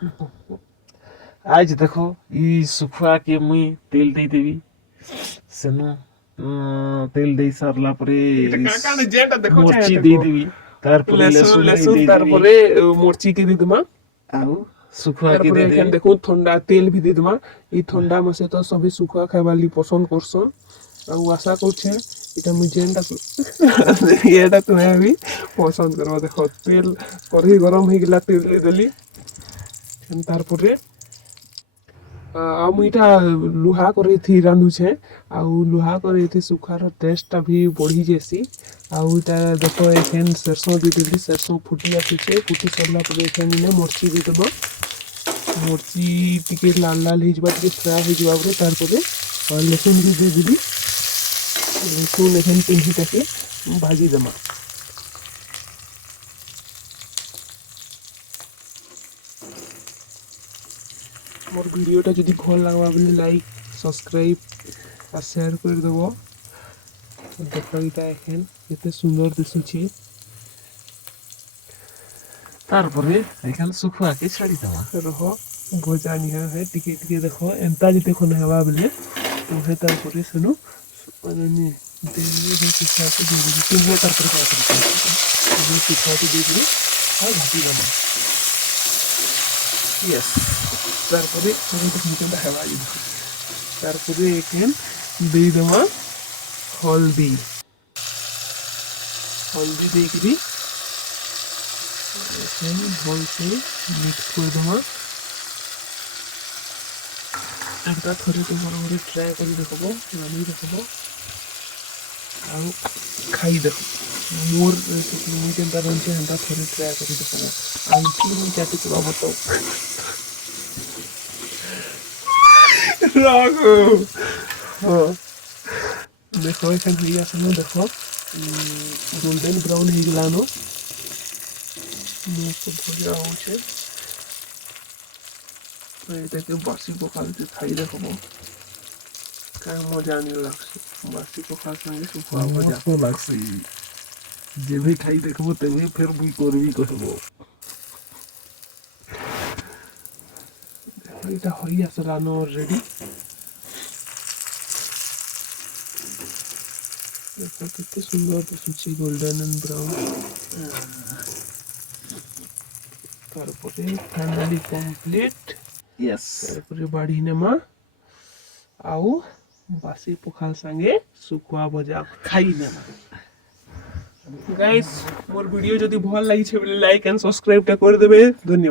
आज देखो ई सुखुआ के मुई तेल दे देवी सेनु तेल दे सारला परे काकाने जेटा देखो मिर्ची दे देवी तार परे लेसुन लहसुन लेसुन दे तार देवी परे मिर्ची के दीदमा आउ सुखुआ तार के परे दे एखन देवी देखो ठंडा तेल भी दीदमा ई ठंडा में से तो सभी सुखा खाइबा ली पसंद करसन ଆଉ ଆଶା କରୁଛେ এটা মুই যেনটা এটা তুমি আমি পছন্দ করবা দেখো তেল কড়াই গরম হয়ে গেলা তেল দিয়ে দেলি তারপরে ଆଉ ମୁଁ ଏଇଟା ଲୁହା କରେଇଥି ରାନ୍ଧୁଛେ ଆଉ ଲୁହା କରେଇଥି ସୁଖାର ଟେଷ୍ଟଟା ବି ବଢ଼ି ଯାଇସି ଆଉ ଏଇଟା ଦେଖ ଏଖେନ୍ ସେରସୋଁ ଦେଇଦେଲି ସେରସୋଁ ଫୁଟି ଆସୁଛେ ଫୁଟି ସରିଲା ପରେ ଏଖେନ୍ ଇନେ ମର୍ଚି ଦେଇଦେବ ମର୍ଚି ଟିକେ ଲାଲ ଲାଲ ହେଇଯିବା ଟିକେ ଫ୍ରାଏ ହେଇଯିବା ପରେ ତାରପରେ ଲେସୁନ ବି ଦେଇଦେବି লেসুন এখানে পিঁড়িটাকে ভাজি দেমা মোর ভিডিওটা যদি ভাল লাগবা বলে লাইক সাবস্ক্রাইব আর শেয়ার করে দেব দেখো এটা এখন এতে সুন্দর দিশুছি তারপরে এখানে শুখুয়াকে ছাড়ি দেওয়া রহ ভজা নিহা হে টিকে টিকে দেখো এন্তা যদি কোন হেবা বলে তো হে তারপরে শুনো মানে নি দেলে হে শুখাকে দিয়ে দিবি তিন হে তারপরে কাজ করবি শুখাকে দিয়ে দিবি আর ভাজি দেবো ইয়েস তারপরে আমি তো চিকেনটা হেবা দিব তারপরে এখানে দিয়ে দেওয়া হলদি হলদি দিয়ে দিবি এখানে ভলসে মিক্স করে দেওয়া একটা থরে তো বড় করে ট্রাই করে দেখব রানি দেখব ଆଉ ଖାଇ ଦେଖ ମୋର୍ ମୁଇଁ ଯେନ୍ତା ରାନ୍ଧୁଛେ ହେନ୍ତା ଥରେ ଟ୍ରାଏ କରି ଦେଖ ଆଉ ଏଠି ମୁଇଁ ଚାଟି ଦେବା ବତ ରାଗୁ ହଁ ଦେଖ ଏখান ହେଇ ଆସିଲୁ ଦେଖ ଗୋଲ୍ଡେନ୍ ବ୍ରାଉନ୍ ହେଇଗଲାନ ମସ୍ତ ଭଜା ହଉଛେ এটাকে বাসি পখাল দিয়ে খাই দেখব কার মজা আনি লাগছে বাসি পখাল সঙ্গে শুখুয়া ভজা মস্ত লাগছে যেবে খাই দেখবো তেবে ফের মুই করবি কহব এটা হয়ে আসলাম অলরেডি দেখো কেতে সুন্দর দিশুছি গোল্ডেন এন্ড ব্রাউন তারপরে ফাইনালি কমপ্লিট ইয়েস তারপরে বাড়ি নেমা ଆଉ ବାସି ପଖାଲ ସାଙ୍ଗେ ଶୁଖୁଆ ଭଜା ଖାଇ ନେମା ଗାଇସ୍ ମୋର ଭିଡ଼ିଓ ଯଦି ଭଲ ଲାଗିছে ବୋଲେ ଲାଇକ୍ ଆଣ୍ଡ ସବସ୍କ୍ରାଇବଟା କରିଦେବେ ଧନ୍ୟବାଦ।